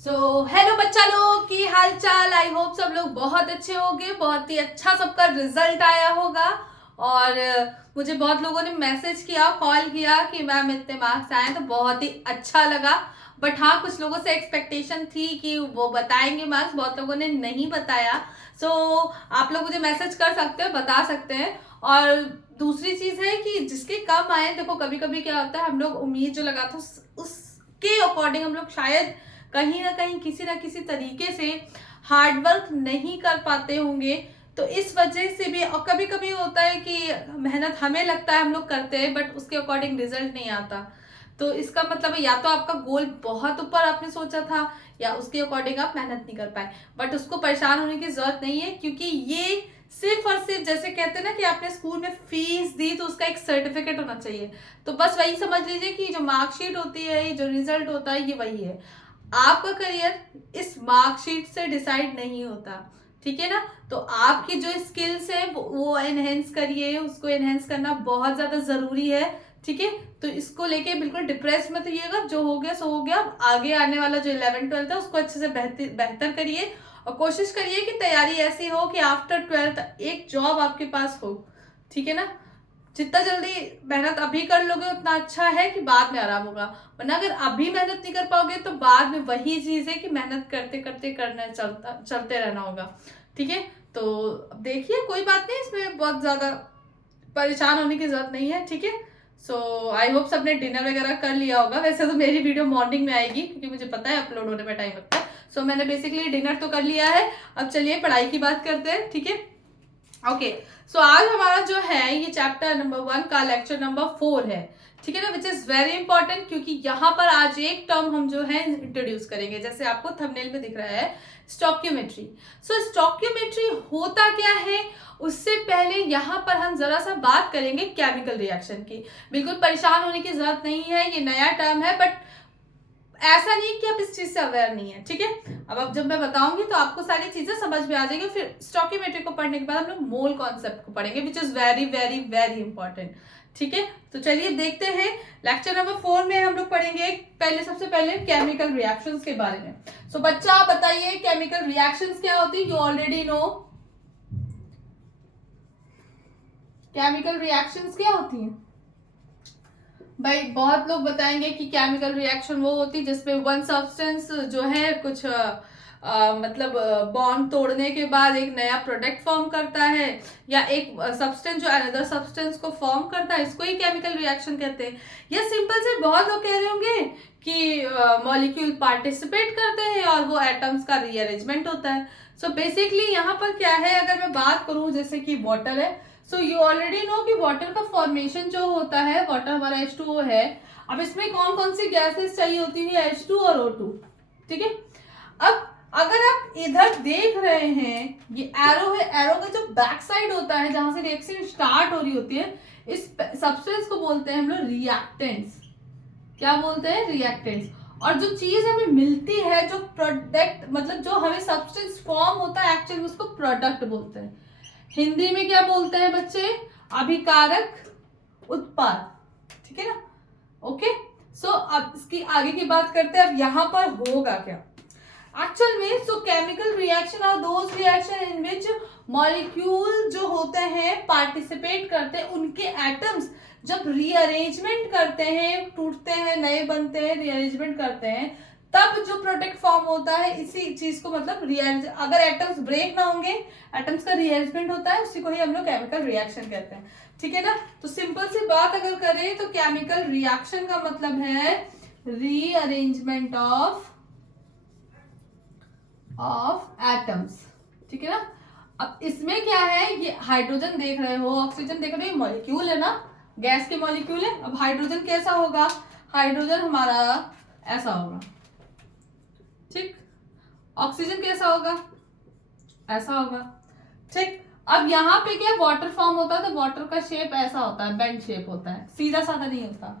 Hello बच्चा लोग की हाल चाल। आई होप सब लोग बहुत अच्छे होंगे, बहुत ही अच्छा सबका रिजल्ट आया होगा। और मुझे बहुत लोगों ने मैसेज किया, कॉल किया कि मैम इतने मार्क्स आए, तो बहुत ही अच्छा लगा। बट हाँ, कुछ लोगों से एक्सपेक्टेशन थी कि वो बताएंगे मार्क्स, बहुत लोगों ने नहीं बताया। आप लोग मुझे मैसेज कर सकते हो, बता सकते हैं। और दूसरी चीज है कि जिसके कम आए, देखो कभी कभी क्या होता है, हम लोग उम्मीद जो लगाते उसके अकॉर्डिंग हम लोग शायद कहीं ना कहीं किसी ना किसी तरीके से हार्डवर्क नहीं कर पाते होंगे। तो इस वजह से भी, और कभी कभी होता है कि मेहनत हमें लगता है हम लोग करते हैं बट उसके अकॉर्डिंग रिजल्ट नहीं आता। तो इसका मतलब है या तो आपका गोल बहुत ऊपर आपने सोचा था, या उसके अकॉर्डिंग आप मेहनत नहीं कर पाए। बट उसको परेशान होने की जरूरत नहीं है, क्योंकि ये सिर्फ और सिर्फ जैसे कहते हैं ना कि आपने स्कूल में फीस दी तो उसका एक सर्टिफिकेट होना चाहिए। तो बस वही समझ लीजिए कि जो मार्कशीट होती है, जो रिजल्ट होता है, ये वही है। आपका करियर इस मार्कशीट से डिसाइड नहीं होता, ठीक है ना। तो आपकी जो स्किल्स है वो एनहेंस करिए, उसको एनहेंस करना बहुत ज्यादा जरूरी है, ठीक है। तो इसको लेके बिल्कुल डिप्रेस मत होइएगा, जो हो गया सो हो गया। आगे आने वाला जो 11th 12th है उसको अच्छे से बेहतर करिए, और कोशिश करिए कि तैयारी ऐसी हो कि आफ्टर 12th एक जॉब आपके पास हो, ठीक है ना। जितना जल्दी मेहनत अभी कर लोगे उतना अच्छा है कि बाद में आराम होगा। वरना अगर अभी मेहनत नहीं कर पाओगे तो बाद में वही चीज है कि मेहनत करते करते करना चलते रहना होगा, ठीक है। तो अब देखिए, कोई बात नहीं, इसमें बहुत ज्यादा परेशान होने की जरूरत नहीं है, ठीक है। आई होप सबने डिनर वगैरह कर लिया होगा। वैसे तो मेरी वीडियो मॉर्निंग में आएगी क्योंकि मुझे पता है अपलोड होने में टाइम लगता है। मैंने बेसिकली डिनर तो कर लिया है। अब चलिए पढ़ाई की बात करते हैं, ठीक है। ओके, आज हमारा जो है ये चैप्टर नंबर 1 का लेक्चर नंबर 4 है, ठीक है ना, विच इज वेरी इंपॉर्टेंट, क्योंकि यहाँ पर आज एक टर्म हम जो है इंट्रोड्यूस करेंगे, जैसे आपको थंबनेल में दिख रहा है, स्टॉक्यूमेट्री। स्टॉक्यूमेट्री होता क्या है, उससे पहले यहाँ पर हम जरा सा बात करेंगे केमिकल रिएक्शन की। बिल्कुल परेशान होने की जरूरत नहीं है, ये नया टर्म है, बट ऐसा नहीं कि आप इस चीज से अवेयर नहीं है, ठीक है। अब जब मैं बताऊंगी तो आपको सारी चीजें समझ में आ जाएगी। फिर स्टॉकियोमेट्री को पढ़ने के बाद हम लोग मोल कॉन्सेप्ट को पढ़ेंगे, which is very very very important, ठीक है। तो चलिए देखते हैं, लेक्चर नंबर 4 में हम लोग पढ़ेंगे पहले, सबसे पहले केमिकल रिएक्शंस के बारे में। बच्चा आप बताइए, केमिकल रिएक्शंस क्या होती है? You already know chemical reactions क्या होती है। भाई बहुत लोग बताएंगे कि केमिकल रिएक्शन वो होती है जिसमें वन सब्सटेंस जो है कुछ मतलब बॉन्ड तोड़ने के बाद एक नया प्रोडक्ट फॉर्म करता है, या एक सब्सटेंस जो अनदर सब्सटेंस को फॉर्म करता है, इसको ही केमिकल रिएक्शन कहते हैं। या सिंपल से बहुत लोग कह रहे होंगे कि मॉलिक्यूल पार्टिसिपेट करते हैं और वो एटम्स का रीअरेंजमेंट होता है। बेसिकली यहाँ पर क्या है, अगर मैं बात करूं जैसे कि वाटर है, यू ऑलरेडी नो कि वाटर का फॉर्मेशन जो होता है, वाटर हमारा H2O है। अब इसमें कौन कौन सी गैसेस चाहिए होती है? H2 और O2, ठीक है। अब अगर आप इधर देख रहे हैं, ये एरो है, एरो का जो बैक साइड होता है जहां से रिएक्शन स्टार्ट हो रही होती है, इस सब्सटेंस को बोलते हैं हम लोग रिएक्टेंट्स। क्या बोलते हैं? रिएक्टेंट्स। और जो चीज हमें मिलती है, जो प्रोडक्ट, मतलब जो हमें सब्सटेंस फॉर्म होता है, एक्चुअली उसको प्रोडक्ट बोलते हैं। हिंदी में क्या बोलते हैं बच्चे? अभिकारक उत्पाद, ठीक है ना। ओके, अब इसकी आगे की बात करते हैं। अब यहां पर होगा क्या एक्चुअल में? केमिकल रिएक्शन और those reaction in which molecule जो होते हैं पार्टिसिपेट करते हैं, उनके एटम्स जब रीअरेंजमेंट करते हैं, टूटते हैं, नए बनते हैं, रीअरेंजमेंट करते हैं, तब जो प्रोडक्ट फॉर्म होता है, इसी चीज को मतलब रीअरेंज, अगर एटम्स ब्रेक ना होंगे, एटम्स का रीअरेंजमेंट होता है, उसी को ही हम लोग केमिकल रिएक्शन कहते हैं, ठीक है ना। तो सिंपल सी बात अगर करें तो केमिकल रिएक्शन का मतलब है रीअरेंजमेंट ऑफ एटम्स, ठीक है ना। अब इसमें क्या है, ये हाइड्रोजन देख रहे हो, ऑक्सीजन देख रहे हो, मॉलिक्यूल है ना, गैस के मॉलिक्यूल है। अब हाइड्रोजन कैसा होगा? हाइड्रोजन हमारा ऐसा होगा, ठीक। ऑक्सीजन कैसा होगा? ऐसा होगा, ठीक। अब यहाँ पे क्या वाटर फॉर्म होता है, तो वाटर का शेप ऐसा होता है, बेंड शेप होता है, सीधा साधा नहीं होता।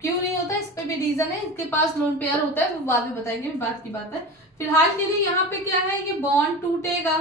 क्यों नहीं होता? इस पे भी रीजन है, इसके पास लोन पेयर होता है, वो बाद में बताएंगे, बात की बात है। फिलहाल के लिए यहाँ पे क्या है, ये बॉन्ड टूटेगा,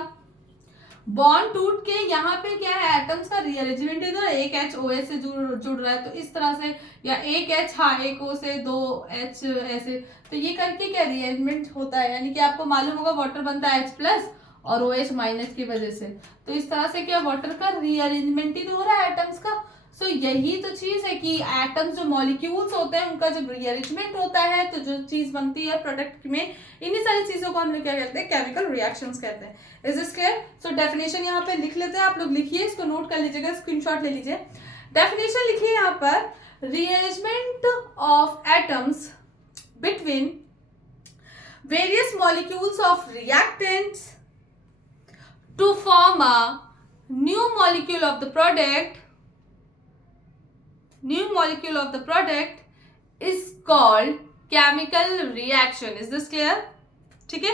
बॉन्ड टूट के यहाँ पे क्या है, एटम्स का रीअरेंजमेंट इधर एक H OH से जुड़ रहा है, तो इस तरह से, या एक H हाँ एक O से 2 H ऐसे, तो ये करके क्या रीअरेंजमेंट होता है, यानी कि आपको मालूम होगा वाटर बनता है H+ और OH- की वजह से, तो इस तरह से क्या वाटर का रीअरेंजमेंट ही तो हो रहा है एटम्स का। सो यही तो चीज है कि एटम्स जो मॉलिक्यूल्स होते हैं उनका जब रीअरेंजमेंट होता है तो जो चीज बनती है प्रोडक्ट में, इन्हीं सारी चीजों को हम लोग क्या कहते हैं, केमिकल रिएक्शंस कहते हैं। Is this clear? So definition यहाँ पे लिख लेते हैं, आप लोग लिखिए, इसको नोट कर लीजिएगा, स्क्रीनशॉट ले लीजिए। डेफिनेशन लिखिए यहाँ पर, rearrangement of atoms between various molecules of reactants to form a new molecule of the product is called chemical reaction. Is this clear? ठीक है,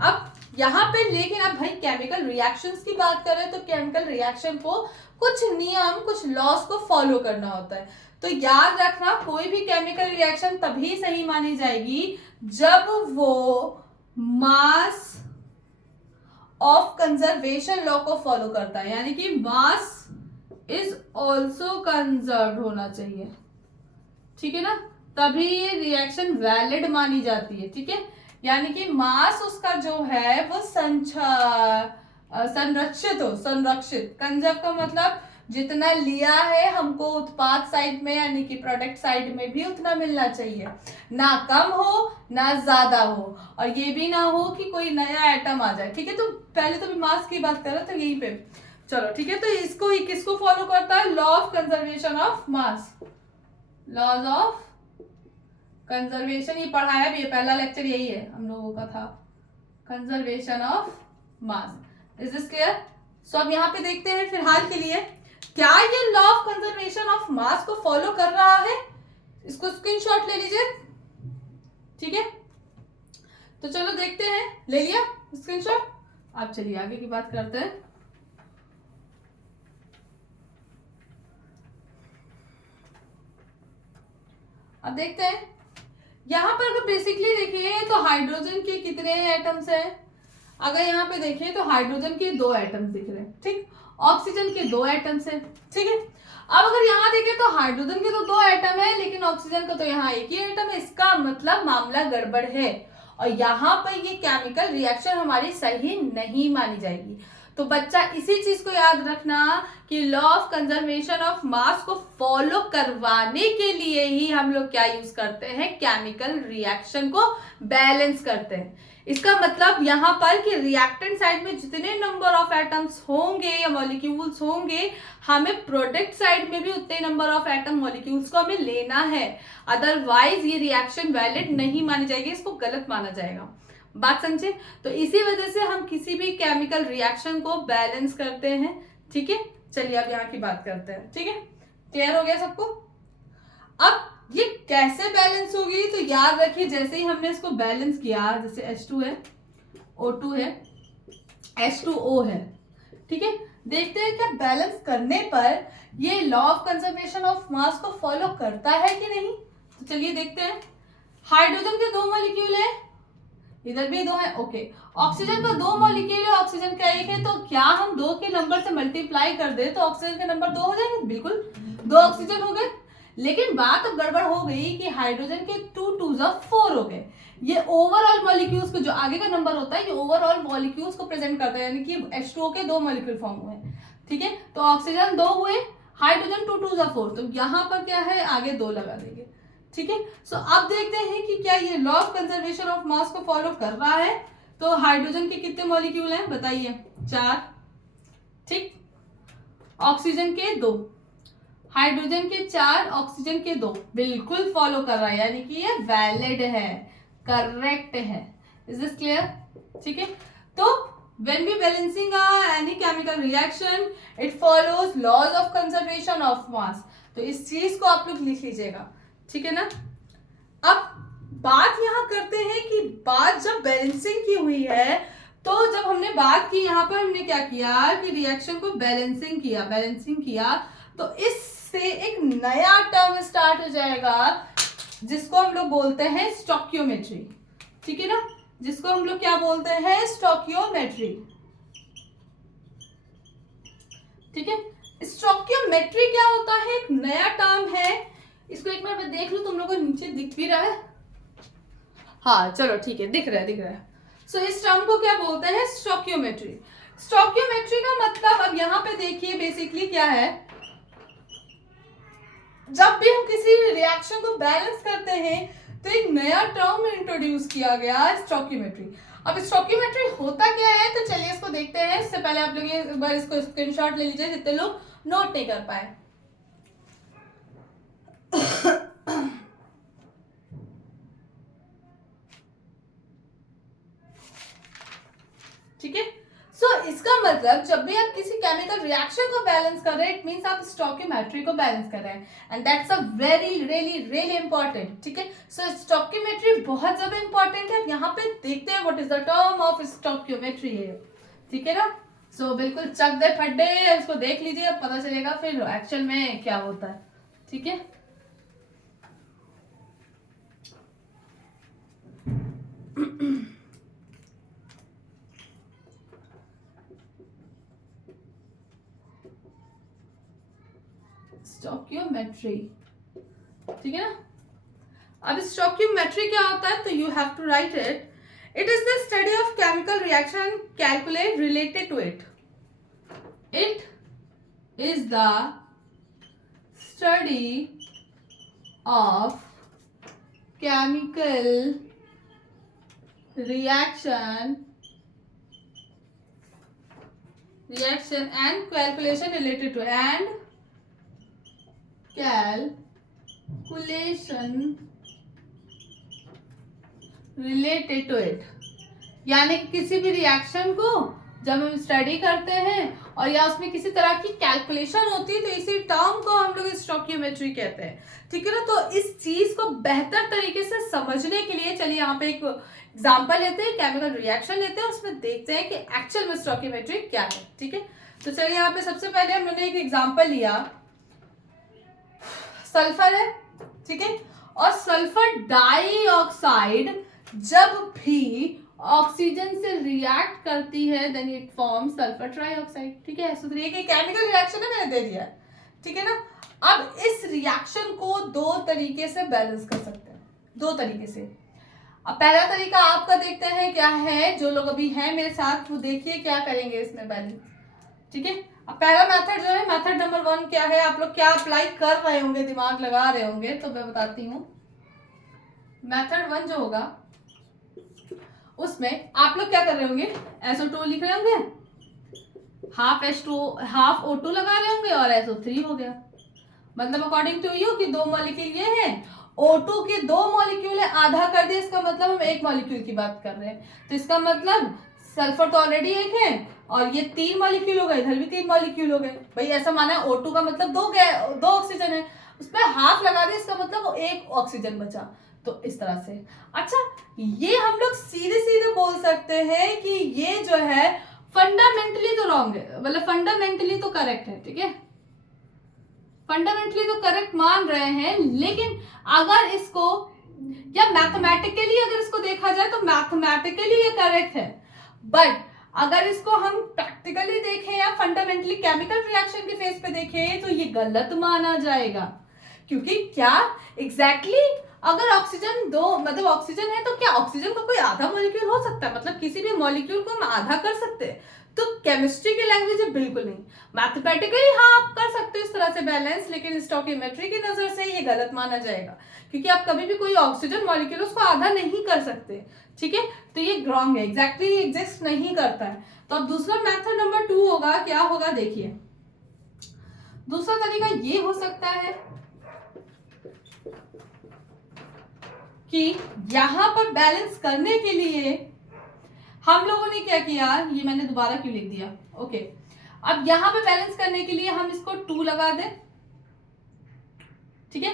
अब यहाँ पे लेकिन अब भाई केमिकल रिएक्शंस की बात करें तो केमिकल रिएक्शन को कुछ नियम, कुछ लॉस को फॉलो करना होता है। तो याद रखना, कोई भी केमिकल रिएक्शन तभी सही मानी जाएगी जब वो मास ऑफ कंजर्वेशन लॉ को फॉलो करता है, यानी कि मास इज ऑल्सो कंजर्व होना चाहिए, ठीक है ना, तभी ये रिएक्शन वैलिड मानी जाती है। ठीक है, यानी कि मास उसका जो है वो संरक्षित, कंजर्व का मतलब जितना लिया है हमको उत्पाद साइड में यानी कि प्रोडक्ट साइड में भी उतना मिलना चाहिए, ना कम हो ना ज्यादा हो, और ये भी ना हो कि कोई नया एटम आ जाए। ठीक है, तो पहले तो मास की बात करें तो यहीं पे चलो। ठीक है, तो इसको ही किसको फॉलो करता है, law of conservation of mass, laws of conservation, ये पढ़ाया भी है, पहला लेक्चर यही है हम लोगों का था, conservation of mass. Is this clear? So अब यहाँ पे देखते हैं फिलहाल के लिए, क्या ये लॉ ऑफ कंजर्वेशन ऑफ मास को फॉलो कर रहा है, इसको स्क्रीनशॉट ले लीजिए। ठीक है, तो चलो देखते हैं, ले लिया स्क्रीनशॉट, आप चलिए आगे की बात करते हैं। अब देखते हैं यहां पर अगर बेसिकली देखिए तो हाइड्रोजन के कितने एटम्स हैं, अगर यहाँ पे देखें तो हाइड्रोजन के 2 एटम्स दिख रहे हैं, ठीक, ऑक्सीजन के 2 एटम्स हैं। ठीक है, अब अगर यहाँ देखें तो हाइड्रोजन के तो 2 एटम है लेकिन ऑक्सीजन का तो यहाँ एक ही एटम है, इसका मतलब मामला गड़बड़ है और यहाँ पर ये केमिकल रिएक्शन हमारी सही नहीं मानी जाएगी। तो बच्चा इसी चीज को याद रखना कि लॉ ऑफ कंजर्वेशन ऑफ मास को फॉलो करवाने के लिए ही हम लोग क्या यूज करते हैं, केमिकल रिएक्शन को बैलेंस करते हैं। इसका मतलब यहाँ पर कि रिएक्टेंट साइड में जितने नंबर ऑफ एटम्स होंगे या मॉलिक्यूल्स होंगे, हमें प्रोडक्ट साइड में भी उतने नंबर ऑफ एटम मॉलिक्यूल्स को हमें लेना है, अदरवाइज ये रिएक्शन वैलिड नहीं मानी जाएगी, इसको गलत माना जाएगा। बात समझे? तो इसी वजह से हम किसी भी केमिकल रिएक्शन को बैलेंस करते हैं। ठीक है, चलिए अब यहाँ की बात करते हैं। ठीक है, क्लियर हो गया सबको? अब ये कैसे बैलेंस होगी, तो याद रखिए जैसे ही हमने इसको बैलेंस किया, जैसे H2 है, O2 है, H2O है, ठीक है, देखते हैं क्या बैलेंस करने पर ये लॉ ऑफ कंजर्वेशन ऑफ मास को फॉलो करता है कि नहीं। तो चलिए देखते हैं। हाइड्रोजन के 2 मॉलिक्यूल है, इधर भी 2 है, ओके। ऑक्सीजन का 2 मॉलिक्यूल है, ऑक्सीजन का 1 है, तो क्या हम 2 के नंबर से मल्टीप्लाई कर दे तो ऑक्सीजन के नंबर 2 हो जाएंगे? बिल्कुल, 2 ऑक्सीजन हो गए। लेकिन बात अब गड़बड़ हो गई कि हाइड्रोजन के 2 2s 4 हो गए। ये ओवरऑल मॉलिक्यूल्स को, जो आगे का नंबर होता है, ये ओवरऑल मॉलिक्यूल्स को प्रेजेंट करता है, यानी कि H2O के 2 मॉलिक्यूल फॉर्म हुए। ठीक है, तो ऑक्सीजन 2 हुए, हाइड्रोजन 2 2s 4, तो यहाँ पर क्या है, आगे 2 लगा देंगे। ठीक है, सो अब देखते हैं कि क्या ये लॉ ऑफ कंजर्वेशन ऑफ मास को फॉलो कर रहा है। तो हाइड्रोजन के कितने मॉलिक्यूल हैं बताइए? 4, ठीक, ऑक्सीजन के 2, हाइड्रोजन के 4, ऑक्सीजन के 2, बिल्कुल फॉलो कर रहा है, यानी कि ये वैलिड है, करेक्ट है। Is this clear? ठीक है, तो when we balancing any chemical reaction it follows laws of conservation of mass, तो इस चीज को आप लोग लिख लीजिएगा। ठीक है ना, अब बात यहाँ करते हैं कि बात जब बैलेंसिंग की हुई है, तो जब हमने बात की यहाँ पर हमने क्या किया कि रिएक्शन को बैलेंसिंग किया, तो इससे एक नया टर्म स्टार्ट हो जाएगा जिसको हम लोग बोलते हैं स्टोकियोमेट्री। ठीक है ना, जिसको हम लोग क्या बोलते हैं, स्टोकियोमेट्री। ठीक है। स्टोइकियोमेट्री क्या होता है, एक नया टर्म है, इसको एक बार मैं देख लूं तुम लोगों को नीचे दिख भी रहा है, हाँ चलो ठीक है, दिख रहा है। सो इस टर्म को क्या बोलते हैं, स्टोइकियोमेट्री। स्टोइकियोमेट्री का मतलब अब यहाँ पे देखिए बेसिकली क्या है, जब भी हम किसी रिएक्शन को बैलेंस करते हैं तो एक नया टर्म इंट्रोड्यूस किया गया, स्टोइकियोमेट्री। अब स्टोइकियोमेट्री होता क्या है, तो चलिए इसको देखते हैं। इससे पहले आप लोग एक बार इसको स्क्रीनशॉट ले लीजिए जितने लोग नोट नहीं कर पाए। ठीक है। सो इसका मतलब जब भी आप किसी केमिकल रिएक्शन को बैलेंस कर रहे हैं, इट मींस आप स्टोइकियोमेट्री को बैलेंस कर रहे हैं, and that's a very really important. ठीक है। सो स्टोइकियोमेट्री बहुत ज्यादा इंपॉर्टेंट है। यहाँ पे देखते हैं what is the term of stoichiometry है। ठीक है ना। सो बिल्कुल चक दे फड्डे, इसको देख लीजिए, अब पता चलेगा फिर एक्चुअल में क्या होता है। ठीक है। स्टोइकियोमेट्री, ठीक है ना। अब स्टोइकियोमेट्री क्या होता है, तो you have to write it. It is the study of chemical reaction calculate related to it. It is the study of chemical reaction and calculation related to it। यानी कि किसी भी रिएक्शन को जब हम स्टडी करते हैं और या उसमें किसी तरह की कैलकुलेशन होती है, तो इसी टर्म को हम लोग स्टोइकियोमेट्री कहते हैं। ठीक है ना। तो इस चीज को बेहतर तरीके से समझने के लिए चलिए यहाँ पे एक एग्जाम्पल लेते हैं, केमिकल रिएक्शन लेते हैं, उसमें देखते हैं कि एक्चुअल में स्टोइकियोमेट्री क्या है। ठीक है। तो चलिए यहाँ पे सबसे पहले हमने एक एग्जाम्पल लिया, सल्फर है। ठीक है। और सल्फर डाइऑक्साइड जब भी ऑक्सीजन से रिएक्ट करती है then it form sulphur trioxide. ठीक है। तो ये केमिकल रिएक्शन है, मैंने दे दिया है। ठीक है ना। अब इस रिएक्शन को दो तरीके से बैलेंस कर सकते हैं, दो तरीके से। अब पहला तरीका आपका देखते हैं क्या है, जो लोग अभी हैं मेरे साथ वो देखिए क्या करेंगे इसमें बैलेंस। ठीक है। अब पहला मेथड जो है, मेथड नंबर 1 क्या है, आप लोग क्या अप्लाई कर रहे होंगे, दिमाग लगा रहे होंगे, तो मैं बताती हूँ। मेथड 1 जो होगा उसमें आप लोग क्या कर रहे होंगे, SO2 लिख रहे होंगे, हाफ O2 लगा रहे होंगे और SO3 हो गया। मतलब अकॉर्डिंग टू यू कि दो मॉलिक्यूल ये हैं, O2 के दो मॉलिक्यूल है, आधा कर दिया, इसका मतलब हम एक मॉलिक्यूल की बात कर रहे हैं। तो इसका मतलब सल्फर तो ऑलरेडी एक है और ये 3 मॉलिक्यूल हो गए, इधर भी 3 मॉलिक्यूल हो गए। भाई ऐसा माना है O2 का मतलब दो ऑक्सीजन है, उसमें हाफ लगा दिया, इसका मतलब वो एक ऑक्सीजन बचा। तो इस तरह से। अच्छा, ये हम लोग सीधे सीधे बोल सकते हैं कि ये जो है फंडामेंटली तो रॉन्ग है, मतलब फंडामेंटली तो करेक्ट है। ठीक है। फंडामेंटली तो करेक्ट मान रहे हैं, लेकिन अगर इसको या मैथमेटिकली अगर इसको देखा जाए तो मैथमेटिकली ये करेक्ट है, बट अगर इसको हम प्रैक्टिकली देखें या फंडामेंटली केमिकल रिएक्शन के फेस पे देखें तो ये गलत माना जाएगा। क्योंकि क्या एग्जैक्टली अगर ऑक्सीजन दो, मतलब ऑक्सीजन है, तो क्या ऑक्सीजन का कोई आधा मॉलिक्यूल हो सकता है, मतलब किसी भी मॉलिक्यूल को हम आधा कर सकते हैं? तो केमिस्ट्री की लैंग्वेज है बिल्कुल नहीं। मैथमेटिकली हाँ आप कर सकते हो इस तरह से बैलेंस, लेकिन स्टोइकियोमेट्री की नजर से ये गलत माना जाएगा, क्योंकि आप कभी भी कोई ऑक्सीजन मॉलिक्यूल उसको आधा नहीं कर सकते। ठीक है। तो ये रॉन्ग है, एग्जैक्टली एग्जिस्ट नहीं करता है। तो अब दूसरा मेथड नंबर 2 होगा, क्या होगा देखिए। दूसरा तरीका ये हो सकता है कि यहां पर बैलेंस करने के लिए हम लोगों ने क्या किया, ये मैंने दोबारा क्यों लिख दिया, ओके। अब यहां पे बैलेंस करने के लिए हम इसको 2 लगा दें। ठीक है।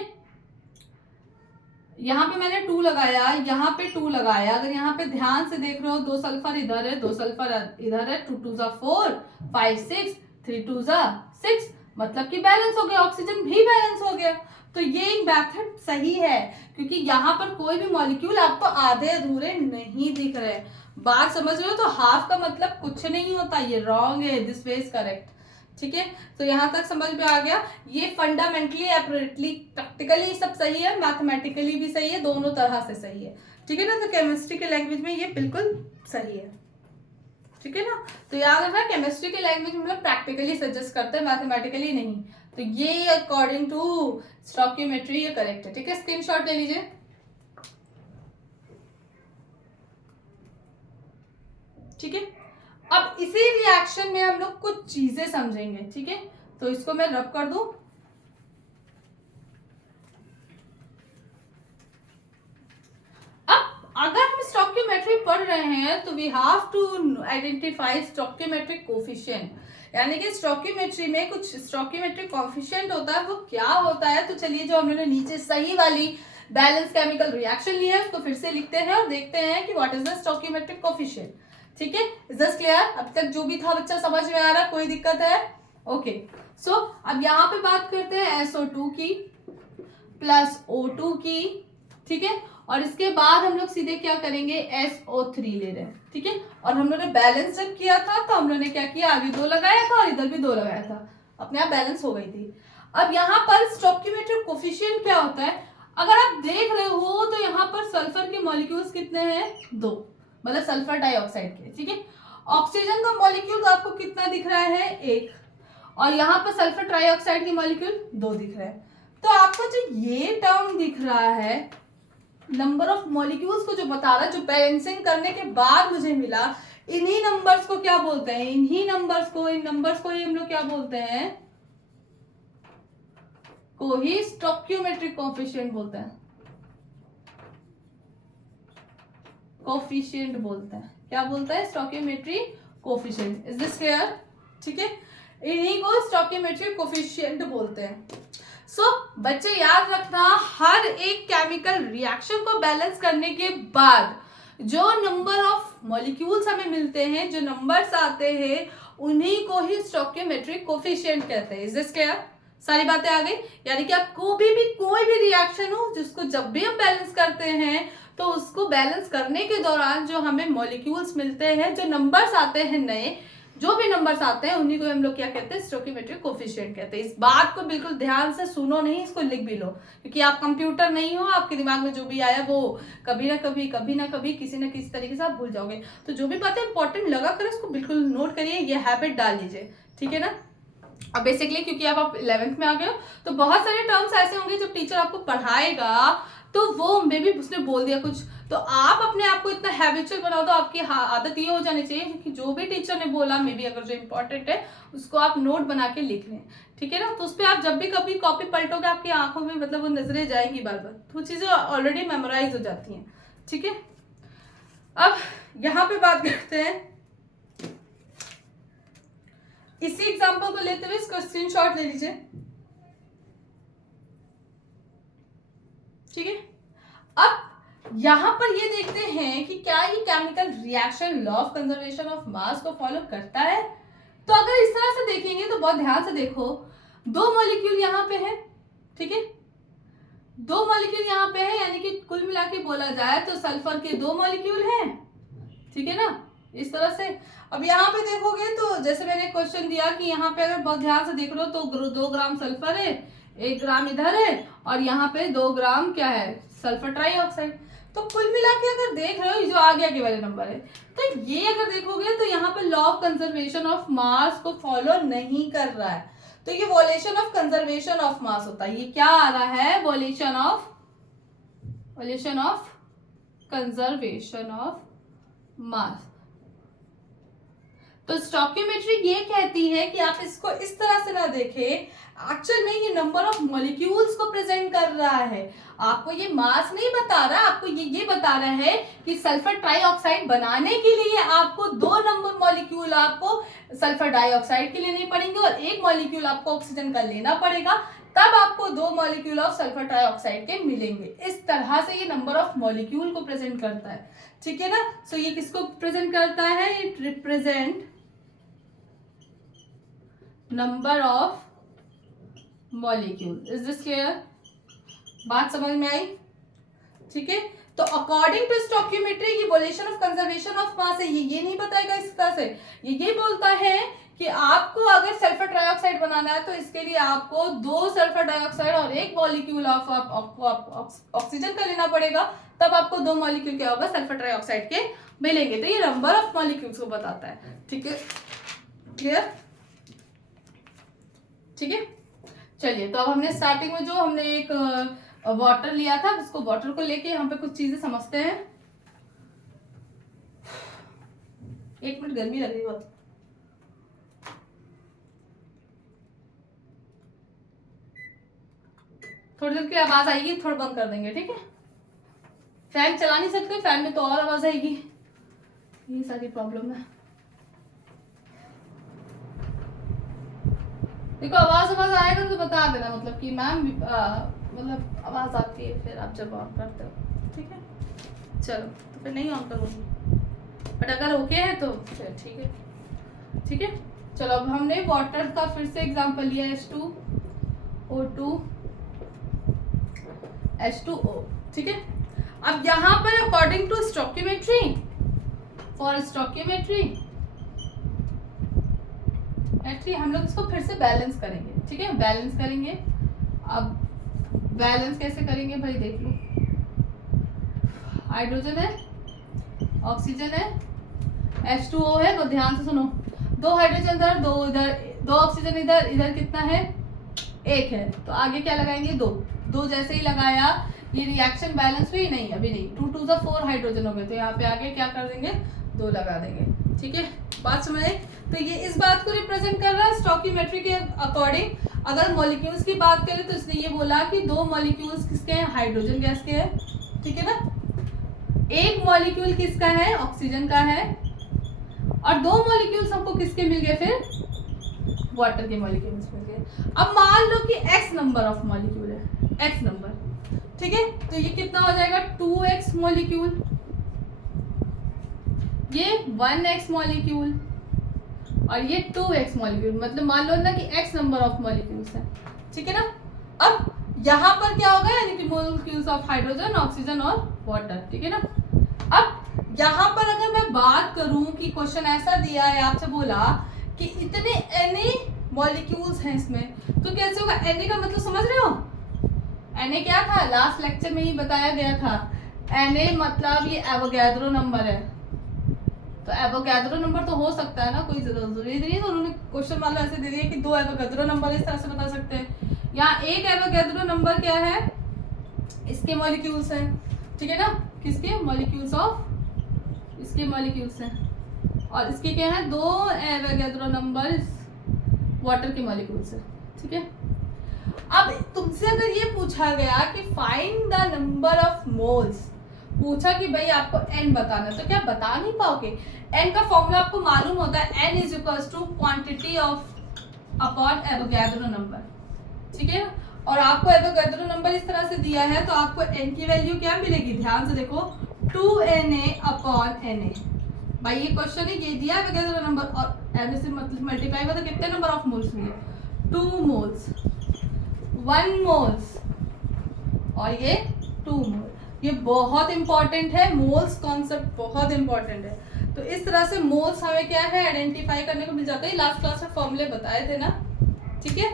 यहां पे मैंने 2 लगाया, यहां पे 2 लगाया। अगर यहां पे ध्यान से देख रहे हो, 2 सल्फर इधर है, 2 सल्फर इधर है, 2 2 4 5 6 3 2 6, मतलब कि बैलेंस हो गया, ऑक्सीजन भी बैलेंस हो गया। तो ये एक मेथड सही है, क्योंकि यहाँ पर कोई भी मॉलिक्यूल आपको आधे अधूरे नहीं दिख रहे। बात समझ रहे हो? तो हाफ का मतलब कुछ नहीं होता, ये रॉन्ग है, दिस वे इज करेक्ट। ठीक है, तो यहाँ तक समझ में आ गया। ये फंडामेंटली एपरेटली प्रैक्टिकली सब सही है, मैथमेटिकली भी सही है, दोनों तरह से सही है। ठीक है ना, तो केमिस्ट्री के लैंग्वेज में ये बिल्कुल सही है। ठीक है ना, तो याद रखना केमिस्ट्री के लैंग्वेज में मतलब प्रैक्टिकली सजेस्ट करते हैं, मैथमेटिकली नहीं। तो ये अकॉर्डिंग टू स्टोइकियोमेट्री ये करेक्ट है। ठीक है, स्क्रीनशॉट ले लीजिए। ठीक है, अब इसी रिएक्शन में हम लोग कुछ चीजें समझेंगे। ठीक है, तो इसको मैं रब कर दूं। अब अगर हम स्टोइकियोमेट्री पढ़ रहे हैं तो we have to identify stoichiometric coefficient, यानी कि स्टोइकियोमेट्री में कुछ स्टोइकियोमेट्रिक कोफिशिएंट होता है, वो क्या होता है। तो चलिए, जो हमने नीचे सही वाली बैलेंस केमिकल रिएक्शन ली है उसको फिर से लिखते हैं और देखते हैं कि what is the stoichiometric coefficient. ठीक है, जस्ट क्लियर, अब तक जो भी था बच्चा समझ में आ रहा, कोई दिक्कत है? ओके, सो अब यहाँ पे बात करते हैं SO2 की प्लस O2 की। ठीक है, और इसके बाद हम लोग सीधे क्या करेंगे, SO3 ले रहे हैं। ठीक है, और हम लोग ने बैलेंस जब किया था तो हम लोग ने क्या किया, आगे 2 लगाया था और इधर भी 2 लगाया था, अपने आप बैलेंस हो गई थी। अब यहाँ पर स्टोइकियोमेट्रिक कोफिशिएंट क्या होता है, अगर आप देख रहे हो तो यहाँ पर सल्फर के मॉलिक्यूल्स कितने हैं, 2, मतलब सल्फर डाइऑक्साइड के। ठीक है, ऑक्सीजन का मॉलिक्यूल आपको कितना दिख रहा है, 1, और यहाँ पर सल्फर ट्राइऑक्साइड के मॉलिक्यूल 2 दिख रहा है। तो आपको जो ये टर्म दिख रहा है, नंबर ऑफ मॉलिक्यूल्स को जो बता रहा है, जो बैलेंसिंग करने के बाद मुझे मिला, इन्हीं नंबर्स को क्या बोलते हैं, इन्हीं नंबर्स को, इन नंबर्स को ही हम लोग क्या बोलते हैं, को ही स्टोइकियोमेट्रिक कोफिशिएंट बोलते हैं, कोफिशिएंट बोलते हैं। क्या बोलता है, stoichiometric coefficient. Is this clear? ठीक है, इन्हीं को स्टोइकियोमेट्रिक कोफिशिएंट बोलते हैं। सो बच्चे याद रखना, हर एक केमिकल रिएक्शन को बैलेंस करने के बाद जो नंबर ऑफ मॉलिक्यूल्स हमें मिलते हैं, जो नंबर्स आते हैं, उन्हीं को ही स्टोइकियोमेट्रिक कोफिशिएंट कहते हैं। Is this clear? सारी बातें आ गई। यानी कि आप कोई भी रिएक्शन हो जिसको जब भी हम बैलेंस करते हैं तो उसको बैलेंस करने के दौरान जो हमें मॉलिक्यूल्स मिलते हैं, जो नंबर्स आते हैं, नए जो भी नंबर्स आते हैं, उन्हीं को हम लोग क्या कहते हैं, स्टोइकियोमेट्रिक कोफिशिएंट कहते हैं। इस बात को बिल्कुल ध्यान से सुनो नहीं, इसको लिख भी लो, क्योंकि आप कंप्यूटर नहीं हो, आपके दिमाग में जो भी आया वो कभी ना कभी किसी ना किसी तरीके से आप भूल जाओगे। तो जो भी बातें इंपॉर्टेंट लगा करें उसको बिल्कुल नोट करिए, ये हैबिट डाल लीजिए। ठीक है ना, अब बेसिकली क्योंकि अब आप 11th में आ गए हो तो बहुत सारे टर्म्स ऐसे होंगे जब टीचर आपको पढ़ाएगा तो वो मे भी उसने बोल दिया कुछ, तो आप अपने आप को इतना हैबिचुअल बनाओ, तो आपकी आदत ये हो जानी चाहिए कि जो भी टीचर ने बोला, मे बी अगर जो इंपॉर्टेंट है उसको आप नोट बना के लिख लें। ठीक है ना, तो उस पर आप जब भी कभी कॉपी पलटोगे आपकी आंखों में मतलब वो नजरें जाएंगी बार बार, तो वो चीजें ऑलरेडी मेमोराइज हो जाती हैं। ठीक है, अब यहाँ पे बात करते हैं, इसी एग्जाम्पल को लेते हुए इसका स्क्रीनशॉट ले लीजिए। ठीक है, अब यहां पर ये देखते हैं कि क्या ये chemical reaction law of conservation of मास को फॉलो करता है। तो अगर इस तरह से देखेंगे तो बहुत ध्यान से देखो, 2 मॉलिक्यूल यहां पे है। ठीक है, 2 मॉलिक्यूल यहां पे है, यानी कि कुल मिला के बोला जाए तो सल्फर के 2 मॉलिक्यूल हैं। ठीक है ना, इस तरह से। अब यहाँ पे देखोगे तो जैसे मैंने क्वेश्चन दिया कि यहाँ पे अगर बहुत ध्यान से देख लो तो 2 ग्राम सल्फर है, 1 ग्राम इधर है, और यहाँ पे 2 ग्राम क्या है, सल्फर ट्राइऑक्साइड। तो कुल मिला के अगर देख रहे हो, जो आगे वाले नंबर है, तो ये अगर देखोगे तो यहाँ पे लॉ ऑफ कंजर्वेशन ऑफ मास को फॉलो नहीं कर रहा है। तो ये वॉल्यूशन ऑफ कंजर्वेशन ऑफ मास होता है। ये क्या आ रहा है, वॉल्यूशन ऑफ कंजर्वेशन ऑफ मास। तो स्टोइकियोमेट्री ये कहती है कि आप इसको इस तरह से ना देखें, एक्चुअल में ये नंबर ऑफ मॉलिक्यूल्स को प्रेजेंट कर रहा है। आपको ये मास नहीं बता रहा, आपको ये बता रहा है कि सल्फर ट्राइऑक्साइड बनाने के लिए आपको 2 नंबर मॉलिक्यूल आपको सल्फर डाइऑक्साइड के लेने पड़ेंगे और 1 मॉलिक्यूल आपको ऑक्सीजन का लेना पड़ेगा, तब आपको 2 मॉलिक्यूल ऑफ सल्फर ट्राइऑक्साइड के मिलेंगे। इस तरह से ये नंबर ऑफ मॉलिक्यूल को प्रेजेंट करता है। ठीक है ना, सो ये किसको प्रेजेंट करता है, it represent number of molecule. Is this clear? बात समझ में आई? ठीक है, तो अकॉर्डिंग टू स्टोइकियोमेट्री ये वॉल्यूशन ऑफ कंजर्वेशन ऑफ मास है, ये नहीं बताएगा इस तरह से, ये बोलता है कि आपको अगर सल्फर ट्राइऑक्साइड बनाना है तो इसके लिए आपको 2 सल्फर डाइऑक्साइड और 1 मॉलिक्यूल ऑफ ऑक्सीजन का लेना पड़ेगा, तब आपको 2 मॉलिक्यूल क्या होगा सल्फर ट्राइऑक्साइड के मिलेंगे। तो ये नंबर ऑफ मॉलिक्यूल्स को बताता है। ठीक है, क्लियर? ठीक है, चलिए तो अब हमने स्टार्टिंग में जो हमने एक वाटर लिया था, उसको वाटर को लेके यहाँ पे कुछ चीजें समझते हैं। 1 मिनट, गर्मी लग रही है बहुत। थोड़ी देर की आवाज आएगी, थोड़ा बंद कर देंगे, ठीक है? फैन चला नहीं सकते, फैन में तो और आवाज आएगी, ये सारी प्रॉब्लम है। देखो आवाज आएगा तो बता देना, मतलब कि मैम मतलब आवाज आती है फिर आप जब ऑन करते हो, ठीक है? चलो तो फिर नहीं ऑन करूँगी, बट अगर ओके है तो फिर ठीक है। ठीक है, चलो अब हमने वाटर का फिर से एग्जांपल लिया, H2O2 H2O। ठीक है, अब यहाँ पर according to stoichiometry, for stoichiometry हम लोग इसको फिर से बैलेंस करेंगे। ठीक है, बैलेंस करेंगे। अब बैलेंस कैसे करेंगे भाई, देख लो, हाइड्रोजन है, ऑक्सीजन है, H2O है, तो ध्यान से सुनो, 2 हाइड्रोजन इधर, 2 इधर, 2 ऑक्सीजन इधर, इधर कितना है 1 है, तो आगे क्या लगाएंगे 2 जैसे ही लगाया, ये रिएक्शन बैलेंस हुई नहीं, अभी नहीं, 2 2 सा 4 हाइड्रोजन हो गए, तो यहाँ पे आगे क्या कर देंगे 2 लगा देंगे। ठीक है, बात समझ आई? तो ये इस बात को रिप्रेजेंट कर रहा है स्टोकियोमेट्री के अकॉर्डिंग। अगर मॉलिक्यूल्स की बात करें तो इसने ये बोला कि 2 मॉलिक्यूल्स किसके हैं, हाइड्रोजन गैस के हैं, ठीक है ना, 1 मॉलिक्यूल किसका है, ऑक्सीजन का है, और 2 मॉलिक्यूल्स हमको किसके मिल गए, फिर वाटर के मॉलिक्यूल्स मिल गए। अब मान लो कि x नंबर ऑफ मॉलिक्यूल है, x नंबर, ठीक है, तो ये कितना हो जाएगा 2x मॉलिक्यूल, ये 1x मॉलिक्यूल, और ये 2x मॉलिक्यूल, मतलब मान लो ना कि x नंबर ऑफ मॉलिक्यूल्स है, ठीक है ना। अब यहाँ पर क्या होगा, यानी कि मॉलिक्यूल्स ऑफ हाइड्रोजन, ऑक्सीजन और वाटर, ठीक है ना। अब यहाँ पर अगर मैं बात करूं कि क्वेश्चन ऐसा दिया है, आपसे बोला कि इतने Na मॉलिक्यूल्स हैं इसमें, तो कैसे होगा, Na का मतलब समझ रहे हो, Na क्या था, लास्ट लेक्चर में ही बताया गया था, Na मतलब ये एवोगैड्रो नंबर है, तो एवोगैड्रो नंबर तो हो सकता है ना, कोई जरूरी नहीं, तो उन्होंने क्वेश्चन मान लो ऐसे दे दिया कि 2 एवोगैड्रो नंबर, इस तरह से बता सकते हैं। यहाँ 1 एवोगैड्रो नंबर क्या है, इसके मॉलिक्यूल्स हैं, ठीक है ना, किसके मॉलिक्यूल्स ऑफ, इसके मॉलिक्यूल्स हैं, और इसके क्या है 2 एवोगैड्रो नंबर वाटर के मॉलिक्यूल्स हैं, ठीक है। अब तुमसे अगर ये पूछा गया कि find the number of moles, पूछा कि भाई आपको n बताना, तो क्या बता नहीं पाओगे, n का फॉर्मूला आपको मालूम होता है, n is equals to quantity of upon Avogadro number, ठीक है। और आपको एवोगैड्रो नंबर इस तरह से दिया है, तो आपको n की वैल्यू क्या मिलेगी, ध्यान से देखो, 2Na अपॉन Na। भाई ये क्वेश्चन है, ये दिया एवोगैड्रो नंबर, और n से मल्टीप्लाई हुआ तो कितने नंबर ऑफ मोल्स मिले, 2 मोल्स, 1 मोल्स, और ये 2 मोल। ये बहुत इंपॉर्टेंट है, मोल्स कॉन्सेप्ट बहुत इंपॉर्टेंट है। तो इस तरह से मोल्स हमें क्या है आइडेंटिफाई करने को मिल जाता है, लास्ट क्लास में फॉर्मूले बताए थे ना, ठीक है।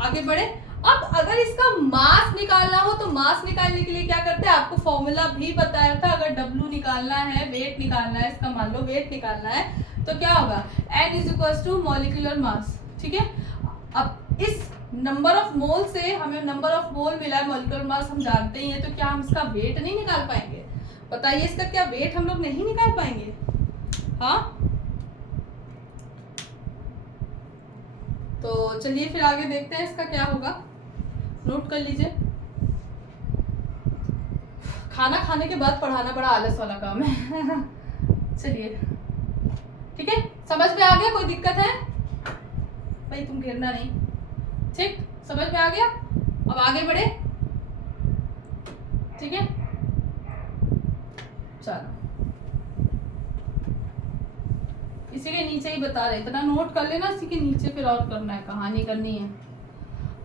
आगे बढ़े, अब अगर इसका मास निकालना हो तो मास निकालने के लिए क्या करते हैं, आपको फॉर्मूला भी बताया था, अगर W निकालना है, वेट निकालना है, इसका मान लो वेट निकालना है, तो क्या होगा N is equals to molecular mass, ठीक है। अब इस नंबर ऑफ मोल से हमें नंबर ऑफ मोल मिला है, मॉलिक्यूलर मास हम जानते ही हैं, तो क्या हम इसका वेट नहीं निकाल पाएंगे, बताइए, इसका क्या वेट हम लोग नहीं निकाल पाएंगे, हाँ। तो चलिए फिर आगे देखते हैं इसका क्या होगा, नोट कर लीजिए। खाना खाने के बाद पढ़ाना बड़ा आलस वाला काम है चलिए, ठीक है, समझ में आ गया, कोई दिक्कत है भाई, तुम गिरना नहीं, ठीक, समझ में आ गया। अब आगे बढ़े, ठीक है, चलो इसी के नीचे ही बता रहे, इतना नोट कर लेना, इसी के नीचे फिर और करना है, कहानी करनी है।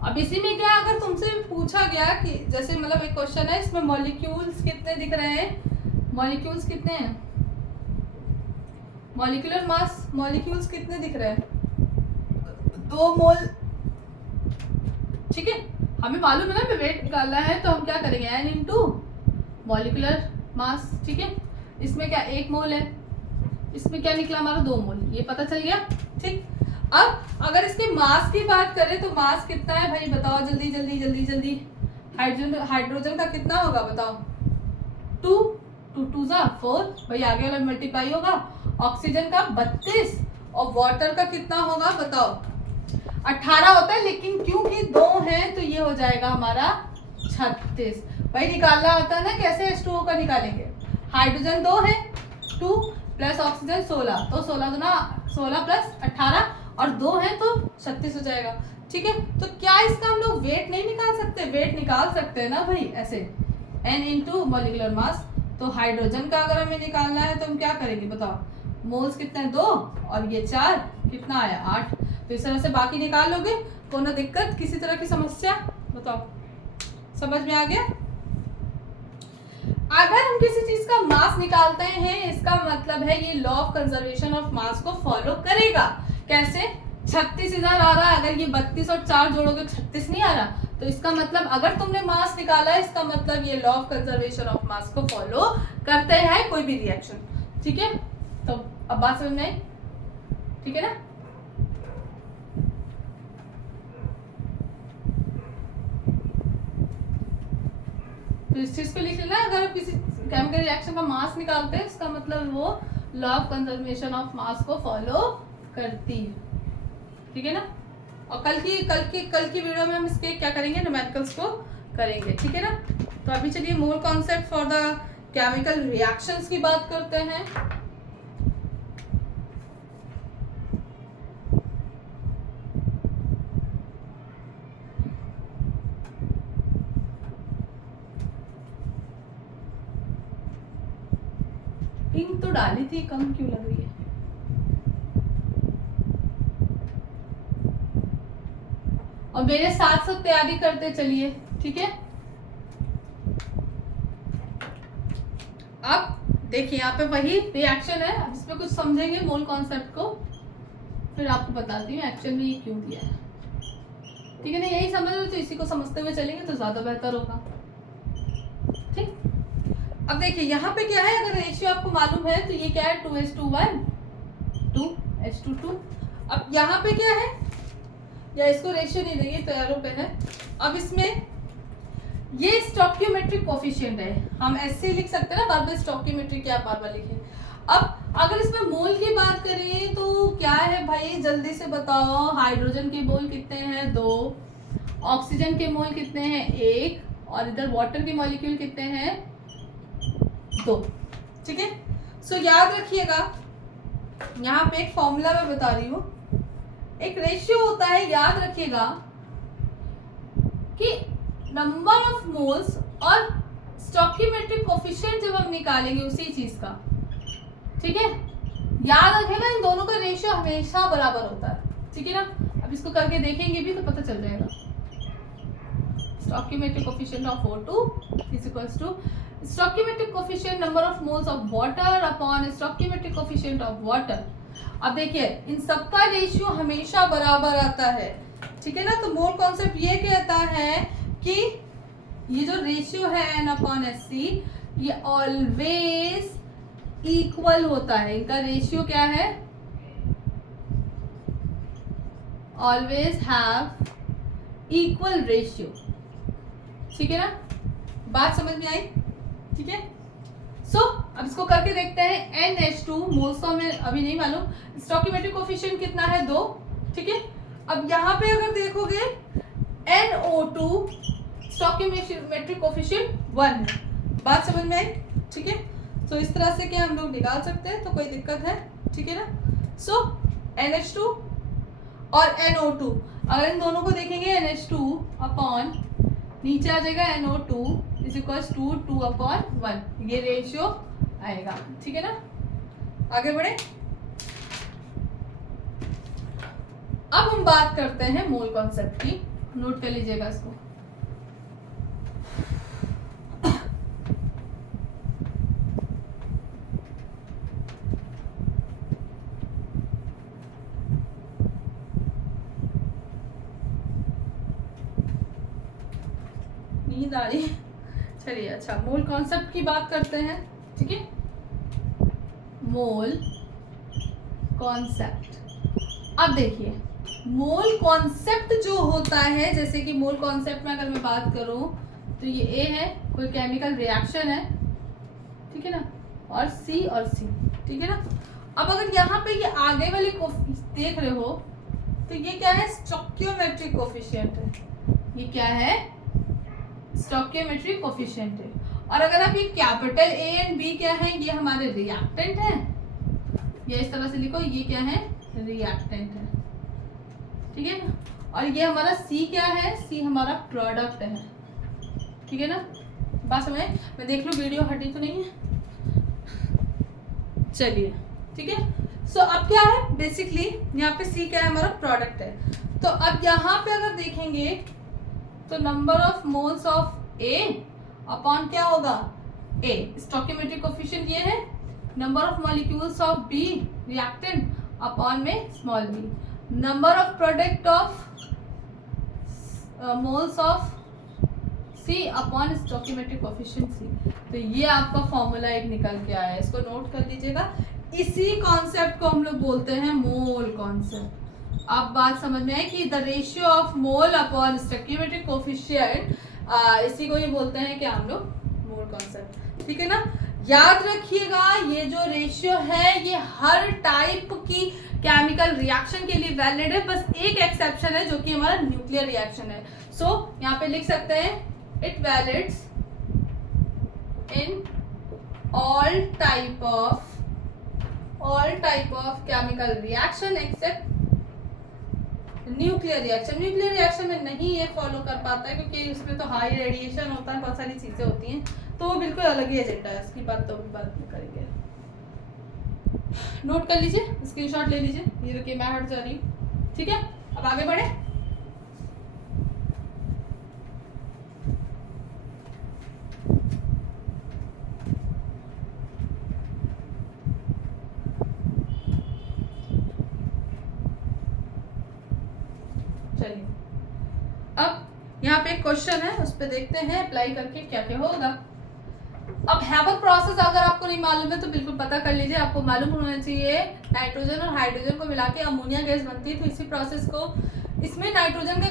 अब इसी में क्या, अगर तुमसे पूछा गया कि जैसे मतलब एक क्वेश्चन है, इसमें मॉलिक्यूल्स कितने दिख रहे हैं, मॉलिक्यूल्स कितने हैं, मॉलिक्यूलर मास, मॉलिक्यूल्स कितने दिख रहे हैं, 2 मोल, ठीक है। हमें मालूम है ना वेट निकालना है, तो हम क्या करेंगे n इंटू मॉलिकुलर मास, ठीक है। इसमें क्या 1 मोल है, इसमें क्या निकला हमारा 2 मोल, ये पता चल गया, ठीक। अब अगर इसके मास की बात करें तो मास कितना है भाई बताओ, जल्दी जल्दी जल्दी जल्दी। हाइड्रोजन का कितना होगा बताओ, 2, 2 2 जा 4, भाई आगे वाला मल्टीप्लाई होगा। ऑक्सीजन का 32 और वाटर का कितना होगा बताओ, 18 होता है, लेकिन क्योंकि 2 है तो ये हो जाएगा हमारा 36। भाई निकालना होता है ना कैसे H2O का निकालेंगे, हाइड्रोजन 2 है, 2 प्लस ऑक्सीजन 16, तो 16 प्लस 18 और 2 है तो 36 हो जाएगा, ठीक है। तो क्या इसका हम लोग वेट नहीं निकाल सकते, वेट निकाल सकते हैं ना भाई ऐसे, n इंटू मॉलिकुलर मास। तो हाइड्रोजन का अगर हमें निकालना है तो हम क्या करेंगे बताओ, मोल्स कितने हैं 2 और ये 4, कितना आया 8। तो इस तरह से बाकी निकाल लोगे, कोनो दिक्कत किसी तरह की समस्या बताओ, समझ में आ गया। अगर हम किसी चीज का मास निकालते हैं, इसका मतलब है ये लॉ ऑफ कंजर्वेशन ऑफ मास को फॉलो करेगा। कैसे, 36 इधर आ रहा है, अगर ये 32 और 4 जोड़ोगे 36 नहीं आ रहा, तो इसका मतलब अगर तुमने मास निकाला है, इसका मतलब ये लॉ ऑफ कंजर्वेशन ऑफ मास को फॉलो करते हैं कोई भी रिएक्शन, ठीक है। तो अब बात समझ में आई, ठीक है ना। तो इस चीज पे लिख लेना, अगर किसी केमिकल रिएक्शन का मास निकालते हैं, इसका मतलब वो लॉ ऑफ कंजर्वेशन ऑफ मास को फॉलो करती है, ठीक है ना। और कल की वीडियो में हम इसके क्या करेंगे, न्यूमेरिकल्स को करेंगे, ठीक है ना। तो अभी चलिए mole concept for the chemical reactions की बात करते हैं। इंक तो डाली थी, कम क्यों लग रही है। और मेरे साथ साथ तैयारी करते चलिए, ठीक है। अब देखिए यहाँ पे वही रिएक्शन है, अब इसमें कुछ समझेंगे मोल कॉन्सेप्ट को, फिर आपको बताती हूँ एक्चुअल में ये क्यों दिया है, ठीक है ना। यही समझ लो, तो इसी को समझते हुए चलेंगे तो ज्यादा बेहतर होगा, ठीक। अब देखिए यहाँ पे क्या है, अगर रेशियो आपको मालूम है तो ये क्या है 2:1 2:2। अब यहाँ पे क्या है, या इसको रेशियो नहीं देंगे तो एरो पे है। अब इसमें ये स्टोइकियोमेट्रिक कोफिशिएंट है, हम ऐसे लिख सकते हैं ना, बार बार स्टोइकियोमेट्रिक क्या बार बार लिखे। अब अगर इसमें मोल की बात करें तो क्या है भाई, जल्दी से बताओ, हाइड्रोजन के मोल कितने हैं 2, ऑक्सीजन के मोल कितने हैं 1, और इधर वाटर के मॉलिक्यूल कितने हैं 2, ठीक है। सो याद रखिएगा, यहाँ पे एक फॉर्मूला मैं बता रही हूँ, एक रेशियो होता है, याद रखिएगा कि नंबर ऑफ मोल्स और स्टोइकियोमेट्रिक कोफिशिएंट जब हम निकालेंगे उसी चीज का, ठीक है। याद रखिएगा इन दोनों का रेशियो हमेशा बराबर होता है, ठीक है ना। अब इसको करके देखेंगे भी तो पता चल जाएगा। Stoichiometric coefficient of O2 is equals to stoichiometric coefficient number of moles of water upon stoichiometric coefficient of water. अब देखिए इन सबका रेशियो हमेशा बराबर आता है, ठीक है ना। तो मोल कॉन्सेप्ट ये कहता है कि ये जो रेशियो है N/SC ये ऑलवेज इक्वल होता है, इनका रेशियो क्या है, ऑलवेज हैव इक्वल रेशियो, ठीक है ना। बात समझ में आई, ठीक है। सो अब इसको करके देखते हैं। NH2 मोल्स तो हमें अभी नहीं मालूम, स्टोइकियोमेट्रिक कोफिशिएंट कितना है 2, ठीक है। अब यहाँ पे अगर देखोगे NO2 स्टोइकियोमेट्रिक कोफिशिएंट 1 है। बात समझ में आई, ठीक है। तो इस तरह से क्या हम लोग निकाल सकते हैं, तो कोई दिक्कत है, ठीक है ना। सो NH2 और NO2, अगर इन दोनों को देखेंगे NH2 अपॉन नीचे आ जाएगा NO2 इज इक्वल्स टू 2/1, ये रेशियो आएगा, ठीक है ना। आगे बढ़े, अब हम बात करते हैं मोल कॉन्सेप्ट की, नोट कर लीजिएगा इसको। नींद आ रही है। चलिए अच्छा, मोल कॉन्सेप्ट की बात करते हैं, ठीक है। मोल कॉन्सेप्ट, अब देखिए मोल कॉन्सेप्ट जो होता है, जैसे कि मोल कॉन्सेप्ट में अगर मैं बात करूं तो ये ए है, कोई केमिकल रिएक्शन है, ठीक है ना, और सी और सी, ठीक है ना। अब अगर यहाँ पे ये आगे वाले को देख रहे हो तो ये क्या है, स्टोइकियोमेट्रिक कोफिशिएंट है। ये क्या है, स्टोइकियोमेट्रिक कोफिशिएंट है। और अगर आप ये कैपिटल ए एंड बी क्या है, ये हमारे रिएक्टेंट है, या इस तरह से लिखो, ये क्या है, रिएक्टेंट है, ठीक है ना। और ये हमारा सी क्या है, सी हमारा प्रोडक्ट है, ठीक है ना। बात समझ, मैं देख लूं वीडियो हटी तो नहीं है, चलिए ठीक है। सो अब क्या है, बेसिकली यहाँ पे सी क्या है, हमारा प्रोडक्ट है। तो अब यहाँ पे अगर देखेंगे तो number of moles of a upon क्या होगा, ए स्टोइकियोमेट्रिक कोफिशिएंट ये है, number of molecules of b reactant upon में small b, number of product of moles of c upon stoichiometric coefficient c. तो ये आपका फॉर्मूला एक निकल के आया है, इसको नोट कर लीजिएगा। इसी कॉन्सेप्ट को हम लोग बोलते हैं मोल कॉन्सेप्ट। अब बात समझ में आई कि the ratio of mole upon stoichiometric coefficient, इसी को ही बोलते हैं कि हम लोग मोल कॉन्सेप्ट, ठीक है ना। याद रखिएगा ये जो रेशियो है ये हर टाइप की केमिकल रिएक्शन के लिए वैलिड है, बस एक एक्सेप्शन है जो कि हमारा न्यूक्लियर रिएक्शन है। सो यहाँ पे लिख सकते हैं it valids in all type of chemical reaction except nuclear reaction. Nuclear reaction में नहीं ये फॉलो कर पाता है क्योंकि उसमें तो हाई रेडिएशन होता है, बहुत सारी चीजें होती हैं, तो वो बिल्कुल अलग ही एजेंडा है, इसकी बात तो बात नहीं करेंगे। नोट कर लीजिए, स्क्रीनशॉट ले लीजिए, ये देखिए मैं हट जा रही हूँ, ठीक है। अब आगे बढ़े, चलिए अब यहाँ पे एक क्वेश्चन है, उस पर देखते हैं अप्लाई करके क्या क्या होगा। अब हैबर प्रोसेस अगर आपको नहीं मालूम है तो बिल्कुल पता कर लीजिए, आपको मालूम होना चाहिए नाइट्रोजन और हाइड्रोजन को मिला के अमोनिया गैस बनती है। तो इसी प्रोसेस को, इसमें नाइट्रोजन का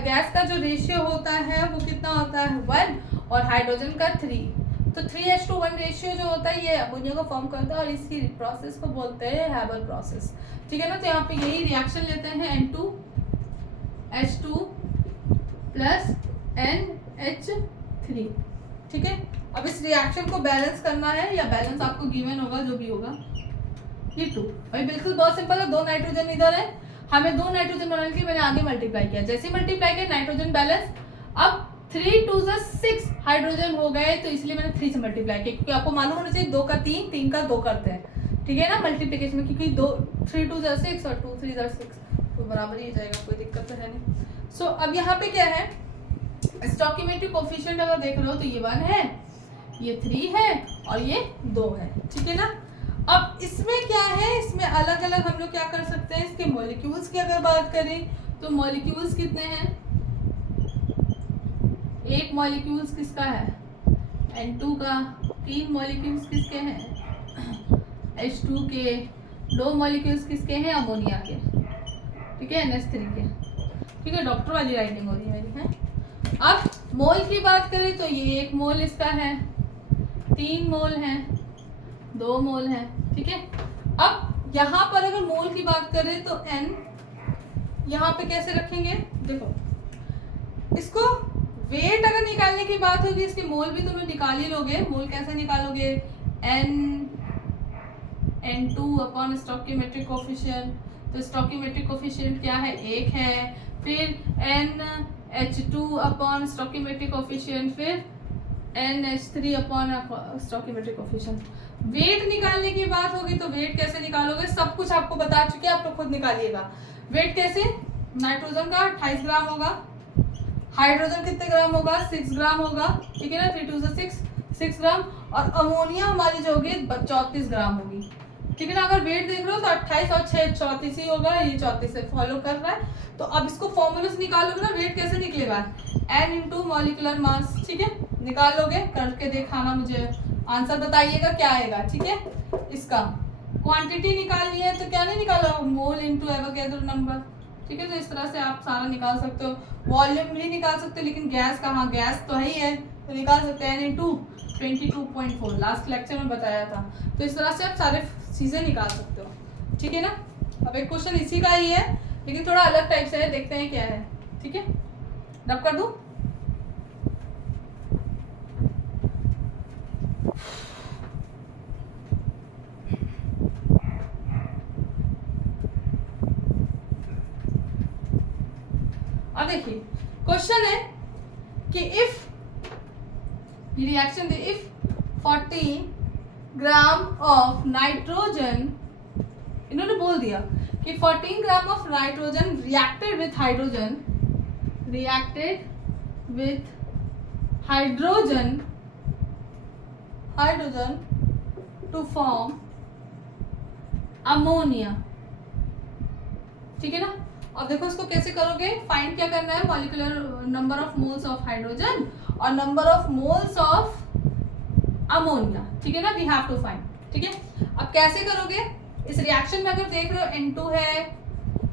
गैस का जो रेशियो होता है वो कितना होता है 1 और हाइड्रोजन का 3, तो 3:1 रेशियो जो होता है ये अमोनिया को फॉर्म करता है और इसी प्रोसेस को बोलते हैं हैबर प्रोसेस, ठीक है ना। तो यहाँ पे यही रिएक्शन लेते हैं N2H2 प्लस NH3, ठीक है। अब इस रिएक्शन को बैलेंस करना है, या बैलेंस आपको गिवन होगा जो भी होगा, ये 2 भाई बिल्कुल बहुत सिंपल है। 2 नाइट्रोजन इधर है, हमें 2 नाइट्रोजन बनाने के लिए मैंने आगे मल्टीप्लाई किया, जैसे मल्टीप्लाई किया नाइट्रोजन बैलेंस, अब 3 2 6 हाइड्रोजन हो गए, तो इसलिए मैंने 3 से मल्टीप्लाई किया, क्योंकि आपको मालूम होना चाहिए 2 का 3, 3 का 2 करते हैं, ठीक है ना, मल्टीप्लिकेशन में, क्योंकि 3 2 6 और 2 3 6 तो बराबर ही जाएगा, कोई दिक्कत तो है नहीं। सो अब यहाँ पे क्या है, स्टोइकियोमेट्रिक कोफिशिएंट अगर देख रहे हो तो ये 1 है, ये 3 है और ये 2 है, ठीक है ना। अब इसमें क्या है, इसमें अलग अलग हम लोग क्या कर सकते हैं, इसके मॉलिक्यूल्स की अगर बात करें तो मॉलिक्यूल्स कितने हैं, एक मॉलिक्यूल्स किसका है N2 का, 3 मॉलिक्यूल्स किसके हैं H2 के, 2 मॉलिक्यूल्स किसके हैं अमोनिया के, ठीक है, NH3 के, ठीक है। डॉक्टर वाली राइटिंग हो रही है मेरी, है। अब मोल की बात करें तो ये 1 मोल इसका है, 3 मोल है, 2 मोल है, ठीक है। अब यहाँ पर अगर मोल की बात करें तो N यहाँ पे कैसे रखेंगे, देखो इसको वेट अगर निकालने की बात होगी, इसके मोल भी तुम्हें निकाल ही लोगे। मोल कैसे निकालोगे, N2 अपॉन स्टोइकियोमेट्रिक कोफिशिएंट, तो स्टोइकियोमेट्रिक कोफिशिएंट क्या है 1 है, फिर NH2 अपॉन स्टोइकियोमेट्रिक कोफिशिएंट, फिर NH3 upon stoichiometric coefficient. Wait निकालने की बात होगी तो वेट कैसे निकालोगे, सब कुछ आपको बता चुके हैं, आप लोग खुद निकालिएगा। वेट कैसे, नाइट्रोजन का 28 ग्राम होगा, हाइड्रोजन कितने ग्राम होगा 6 ग्राम होगा, ठीक है ना, 3 2 6 ग्राम, और अमोनिया हमारी जो होगी 34 ग्राम होगी, ठीक है ना। अगर वेट देख रहे हो तो 28 और 6 34 ही होगा, ये 34 से फॉलो कर रहा है। तो अब इसको फॉर्मूले से निकालोगे ना, वेट कैसे निकलेगा, n इंटू मॉलिकुलर मास। ठीक है, निकालोगे, करके दिखाना, मुझे आंसर बताइएगा क्या आएगा। ठीक है, इसका क्वांटिटी निकालनी है तो क्या नहीं निकाला, मोल इंटू एवोगैड्रो नंबर। ठीक है, तो इस तरह से आप सारा निकाल सकते हो। वॉल्यूम भी निकाल सकते हो, लेकिन गैस कहाँ, गैस तो है ही है, तो निकाल सकते हैं n इंटू 22.4, लास्ट लेक्चर में बताया था। तो इस तरह से आप सारे चीज़ें निकाल सकते हो। ठीक है ना। अब एक क्वेश्चन इसी का ही है, लेकिन थोड़ा अलग टाइप से है, देखते हैं क्या है। ठीक है, रब कर दूं। अब देखिए क्वेश्चन है कि इफ रिएक्शन दे, इफ 14 ग्राम ऑफ नाइट्रोजन, इन्होंने बोल दिया कि 14 gram of nitrogen reacted with hydrogen, reacted with hydrogen to form ammonia. ठीक है ना। अब देखो इसको कैसे करोगे, फाइंड क्या करना है, molecular number of moles of hydrogen और number of moles of ammonia. ठीक है ना, वी हैव टू फाइंड। ठीक है, अब कैसे करोगे, इस रिएक्शन में अगर देख रहे हो N2 है,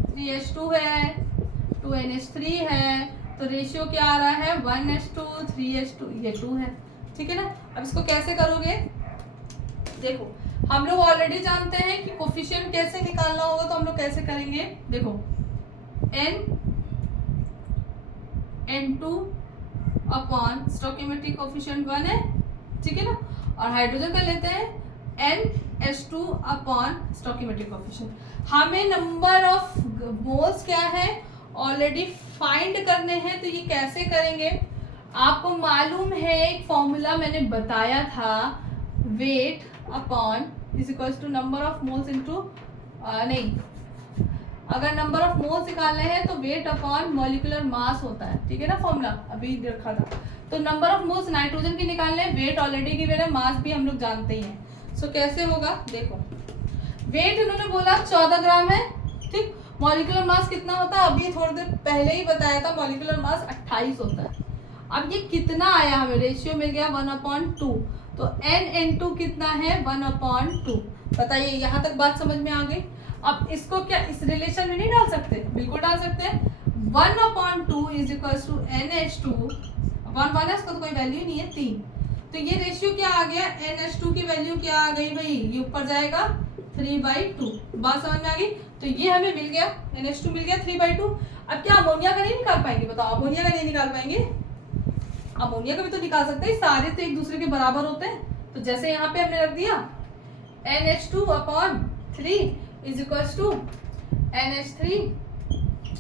3H2 है, 2NH3 है, तो रेशियो क्या आ रहा है, 1H2 3H2, ये 2 है। ठीक है ना। अब इसको कैसे करोगे, देखो हम लोग ऑलरेडी जानते हैं कि कोफिशिएंट कैसे निकालना होगा, तो हम लोग कैसे करेंगे, देखो N2 अपॉन स्टोइकियोमेट्रिक कोफिशिएंट 1 है। ठीक है ना, और हाइड्रोजन का लेते हैं NH2 अपॉन स्टोइकियोमेट्रिक कोफिशिएंट। हमें नंबर ऑफ मोल्स क्या है ऑलरेडी फाइंड करने हैं, तो ये कैसे करेंगे, आपको मालूम है एक फॉर्मूला मैंने बताया था, weight upon is equals to number of moles into, नहीं, अगर नंबर ऑफ मोल्स निकालने हैं तो वेट अपॉन मॉलिक्यूलर मास होता है। ठीक है ना, फॉर्मूला अभी रखा था। तो नंबर ऑफ मोल्स नाइट्रोजन की निकालने, वेट ऑलरेडी गिवन है, मास भी हम लोग जानते ही हैं। सो कैसे होगा, देखो वेट इन्होंने बोला 14 ग्राम है। ठीक, मॉलिक्यूलर मास कितना होता है, अभी थोड़ी देर पहले ही बताया था, मॉलिक्यूलर मास 28 होता है। अब ये कितना आया, हमें रेशियो मिल गया 1/2, तो N/N2 कितना है, 1/2। बताइए, यहाँ तक बात समझ में आ गई। अब इसको क्या इस रिलेशन में नहीं डाल सकते, बिल्कुल डाल सकते हैं। 1/2 इज इक्वल टू NH2, 1 इसका तो कोई वैल्यू नहीं है, 3। तो ये रेशियो क्या आ गया, NH2 की वैल्यू क्या आ गई भाई, ये ऊपर जाएगा 3/2। बात समझ में आ गई। तो ये हमें मिल गया, NH2 मिल गया 3/2। अब क्या अमोनिया का नहीं निकाल पाएंगे, बताओ, अमोनिया का नहीं निकाल पाएंगे, अमोनिया का भी तो निकाल सकते हैं, सारे तो एक दूसरे के बराबर होते हैं। तो जैसे यहाँ पे हमने रख दिया NH2/3 is equal to NH3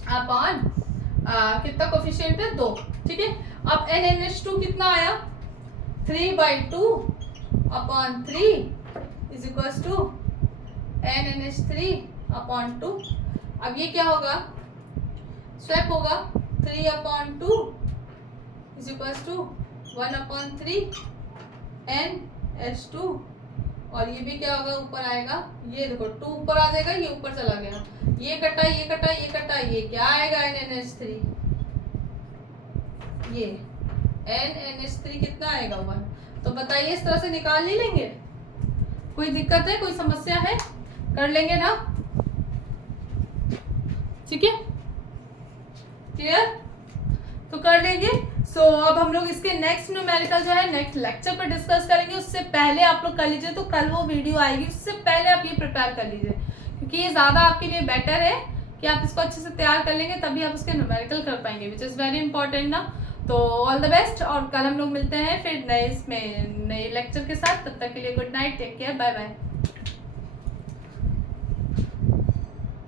upon कितना कोफिशिएंट है, 2। ठीक है, अब NH2 कितना आया, 3/2/3 इज इक्वल टू NH3/2। अब ये क्या होगा, स्वैप होगा, 3/2 इज इक्वल टू 1/3 NH2, और ये भी क्या होगा, ऊपर आएगा, ये देखो 2 ऊपर आ जाएगा, ये ऊपर चला गया, ये कटा, ये कटा, ये कटा, ये क्या आएगा, NH3, ये NH3 कितना आएगा, 1। तो बताइए, इस तरह से निकाल नहीं लेंगे, कोई दिक्कत है, कोई समस्या है, कर लेंगे ना। ठीक है, क्लियर, तो कर लेंगे। सो अब हम लोग इसके नेक्स्ट न्यूमेरिकल जो है नेक्स्ट लेक्चर पर डिस्कस करेंगे। उससे पहले आप लोग कर लीजिए, तो कल वो वीडियो आएगी, उससे पहले आप ये प्रिपेयर कर लीजिए, क्योंकि ये ज़्यादा आपके लिए बेटर है कि आप इसको अच्छे से तैयार कर लेंगे, तभी आप उसके न्यूमेरिकल कर पाएंगे, विच इज़ वेरी इंपॉर्टेंट ना। तो ऑल द बेस्ट, और कल हम लोग मिलते हैं फिर नए लेक्चर के साथ। तब तक के लिए good night, take care, bye bye.